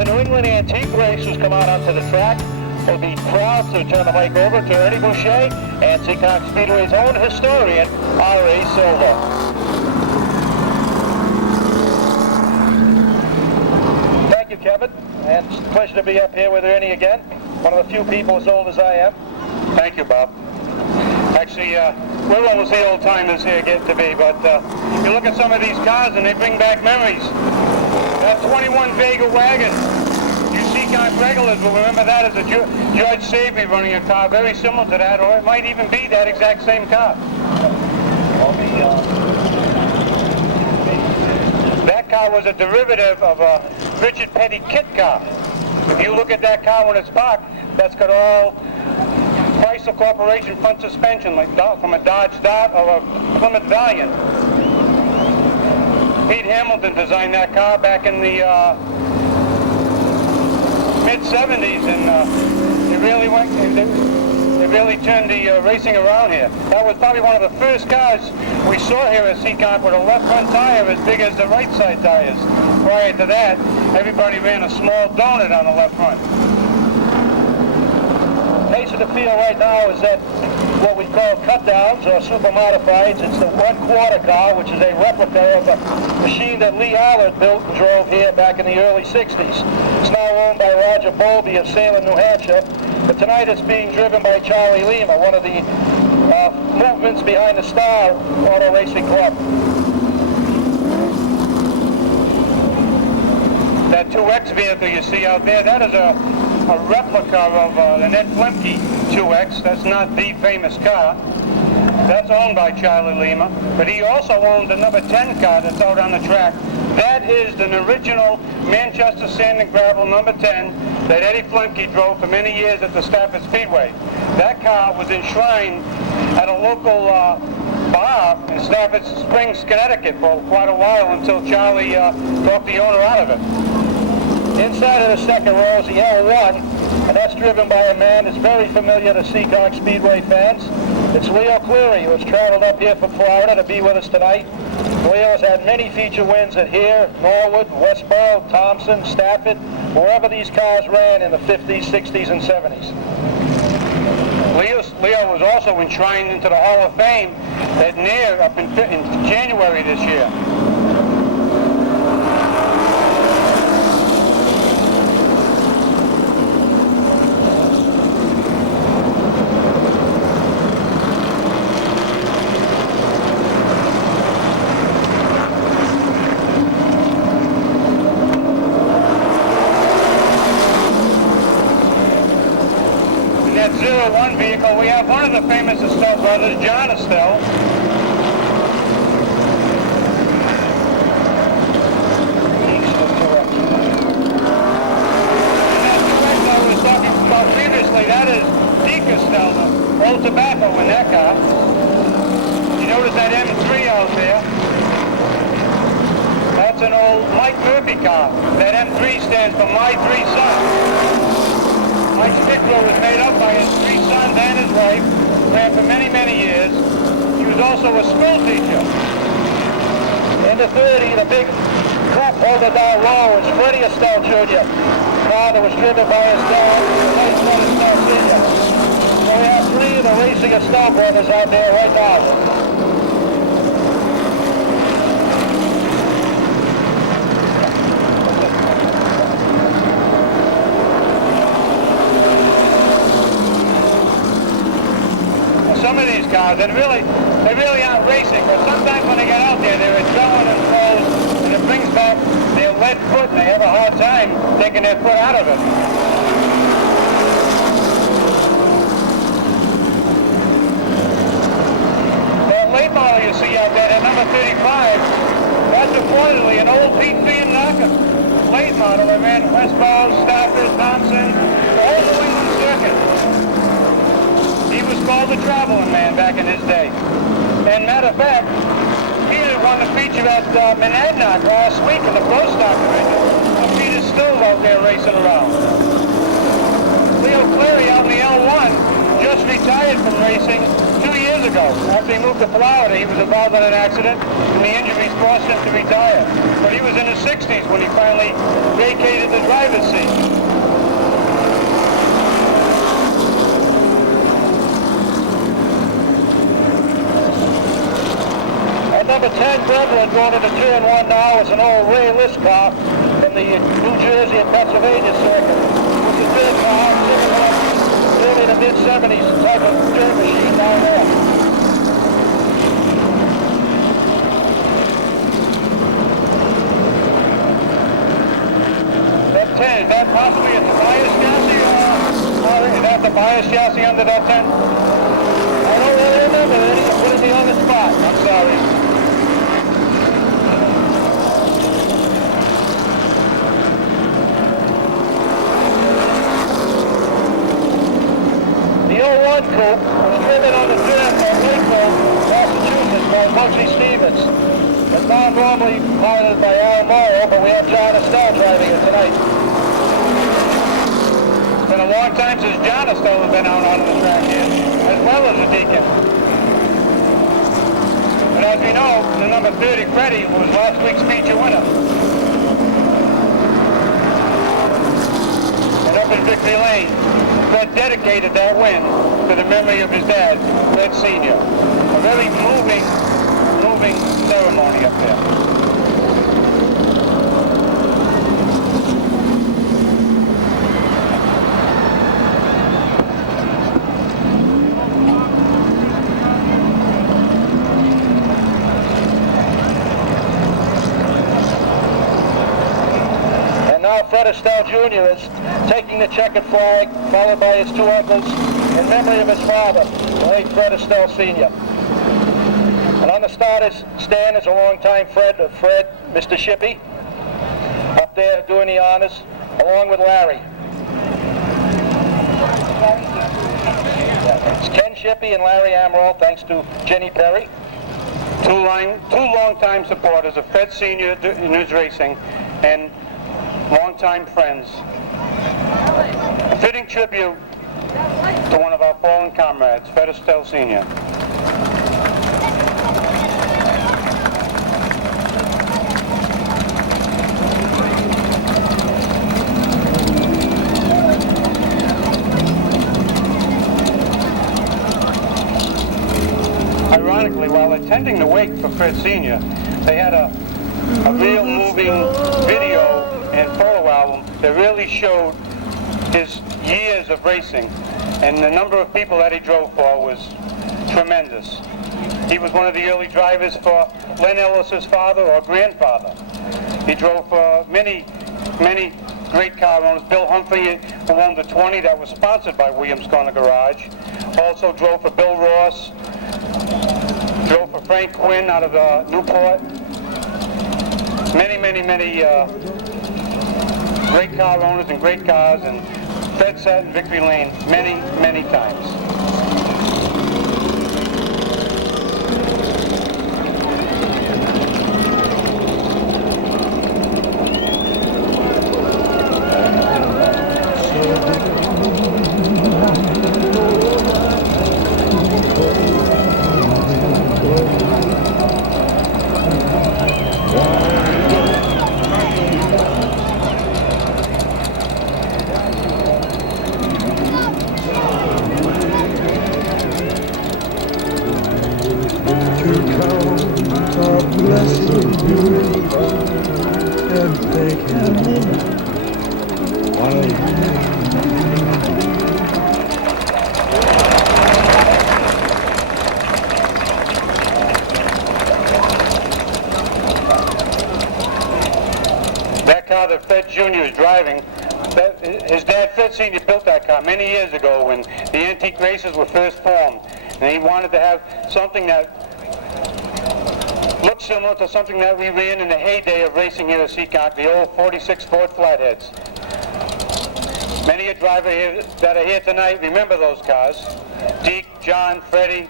the New England Antique Race who's come out onto the track. We'll be proud to turn the mic over to Ernie Boucher and Seekonk Speedway's own historian, R.A. Silva. Thank you, Kevin, and it's a pleasure to be up here with Ernie again, one of the few people as old as I am. Thank you, Bob. Actually, we're almost the old timers here get to be, but you look at some of these cars and they bring back memories. That 21 Vega wagon, you Seekonk regulars will remember that as a George Sabry running a car very similar to that, or it might even be that exact same car. That car was a derivative of a Richard Petty kit car. If you look at that car when it's parked, that's got all Chrysler Corporation front suspension, like from a Dodge Dart or a Plymouth Valiant. Pete Hamilton designed that car back in the mid-70s, and they really turned the racing around here. That was probably one of the first cars we saw here at Seekonk with a left front tire as big as the right side tires. Prior to that, everybody ran a small donut on the left front. Pace of the field right now is at what we call cut-downs or super modifieds. It's the 1/4 car, which is a replica of a machine that Lee Allard built and drove here back in the early 60s. It's now owned by Roger Bowlby of Salem, New Hampshire, but tonight it's being driven by Charlie Lima, one of the movements behind the Star Auto Racing Club. That 2X vehicle you see out there, that is a replica of the Ned Flemke 2X. That's not the famous car. That's owned by Charlie Lima. But he also owns the number 10 car that's out on the track. That is an original Manchester Sand and Gravel number 10 that Eddie Flemke drove for many years at the Stafford Speedway. That car was enshrined at a local bar in Stafford Springs, Connecticut for quite a while until Charlie talked the owner out of it. Inside of the second row is the L1, and that's driven by a man that's very familiar to Seekonk Speedway fans. It's Leo Cleary, who has traveled up here from Florida to be with us tonight. Leo has had many feature wins at here, Norwood, Westboro, Thompson, Stafford, wherever these cars ran in the 50s, 60s, and 70s. Leo was also enshrined into the Hall of Fame at NER up in January this year. That 01 vehicle, we have one of the famous Astle brothers, John Astle. And that 2X I was talking about previously, that is Deke Astle, Old Tobacco in that car. You notice that M3 out there? That's an old Mike Murphy car. That M3 stands for My Three Sons. Mike Stickler was made up by his 3 sons and his wife, ran for many, many years. He was also a school teacher. In the 30, the big coupe holder down low is Freddie Astle Jr., car that was driven by his dad, late Fred Astle Sr. So we have 3 of the racing Astle brothers out there right now. Some of these cars, they really aren't racing, but sometimes when they get out there, they're adrenaline flows, and it brings back their lead foot, and they have a hard time taking their foot out of it. That late model you see out there, that number 35, that's reportedly an old Pete Fian knocker. Late model that ran Westboro, Stafford, Thompson, the whole New England circuit. He was called the traveling man back in his day. And matter of fact, Peter won the feature at Monadnock last week in the Pro Stock division. And Peter's still out there racing around. Leo Cleary out in the L1 just retired from racing 2 years ago. After he moved to Florida, he was involved in an accident, and the injuries forced him to retire. But he was in his 60s when he finally vacated the driver's driver's seat. At number 10, Gremlin, going into turn 1 now, is an old Ray List car from the New Jersey and Pennsylvania circuit. It's a dirt car, early to mid-70s type of dirt machine down there. That 10, is that possibly at the bias chassis, or is that the bias chassis under that 10? I don't really remember that. You're putting me on the spot. I'm sorry. The 01 coupe was driven on the turn from Lakeville, Massachusetts by Muggsy Stevens. It's not normally piloted by Al Morrow, but we have John Astle driving it tonight. It's been a long time since John Astle has been out on the track here, as well as a deacon. But as we know, the number 30, Freddie, was last week's feature winner. And up in Victory Lane, Fred dedicated that win to the memory of his dad, Fred Sr. A very moving ceremony up there. Fred Astle Jr. is taking the checkered flag, followed by his two uncles, in memory of his father, the late Fred Astle Sr. And on the starter's stand is a longtime Fred, Mr. Shippey, up there doing the honors, along with Larry. It's Ken Shippey and Larry Amaral, thanks to Jenny Perry. Two long-time supporters of Fred Sr. in his racing, and long-time friends. A fitting tribute to one of our fallen comrades, Fred Astle Sr. Ironically, while attending the wake for Fred Sr., they had a real moving video and photo album that really showed his years of racing, and the number of people that he drove for was tremendous. He was one of the early drivers for Len Ellis's father or grandfather. He drove for many great car owners. Bill Humphrey, who owned the 20 that was sponsored by Williams Corner Garage, also drove for Bill Ross, drove for Frank Quinn out of Newport. Many great car owners and great cars, and Fred sat in Victory Lane many times. That car that Fred Jr. is driving, his dad Fred Sr. built that car many years ago when the antique races were first formed, and he wanted to have something that looked similar to something that we ran in the heyday of racing here at Seekonk, the old 46 Ford Flatheads. Many a driver here that are here tonight remember those cars. Deke, John, Freddie.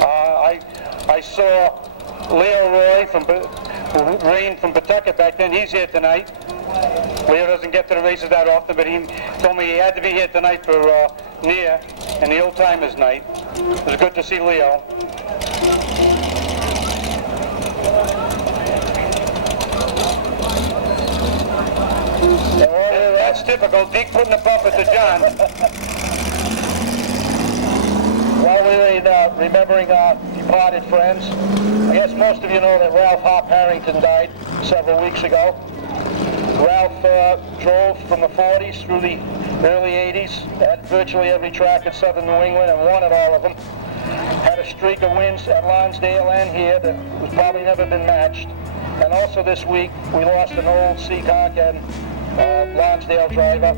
I saw Leo Roy who reigned from Pawtucket back then. He's here tonight. Leo doesn't get to the races that often, but he told me he had to be here tonight for Near and the Old Timers Night. It was good to see Leo. All typical. Deke putting the bumper to John. While we were in, remembering our departed friends, I guess most of you know that Ralph Hop Harrington died several weeks ago. Ralph drove from the 40s through the early 80s at virtually every track in southern New England and won at all of them. Had a streak of wins at Lonsdale and here that was probably never been matched. And also this week, we lost an old Seekonk and Lonsdale driver,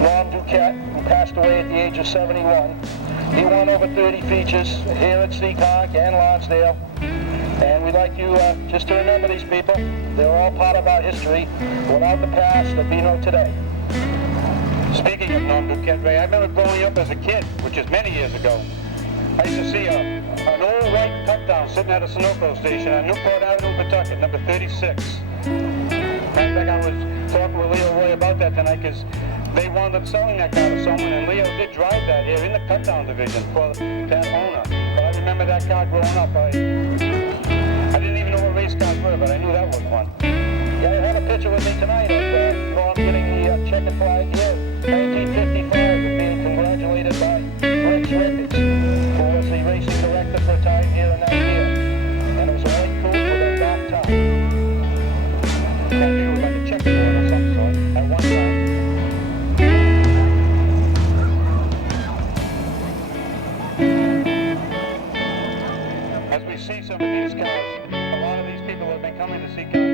Norm Duquette, who passed away at the age of 71. He won over 30 features here at Seekonk and Lonsdale. And we'd like you just to remember these people. They're all part of our history. Without the past, there'd be no today. Speaking of Norm Duquette, Ray, I remember growing up as a kid, which is many years ago. I used to see an old white cut-down sitting at a Sunoco station on Newport Avenue, Pawtucket, number 36. In fact, I was talking with Leo Roy about that tonight because they wound up selling that car to someone, and Leo did drive that here in the cut-down division for that owner. But I remember that car growing up. I didn't even know what race cars were, but I knew that was one. Yeah, I have a picture with me tonight of Norm getting the checkered flag here, 1955, and being congratulated by Rex Ricketts, who was the racing director for a time here in that year. And it was a white coupe with a dark top. I think it was like a checkerboard of some sort at one time. As we see some of these cars, a lot of these people have been coming to see cars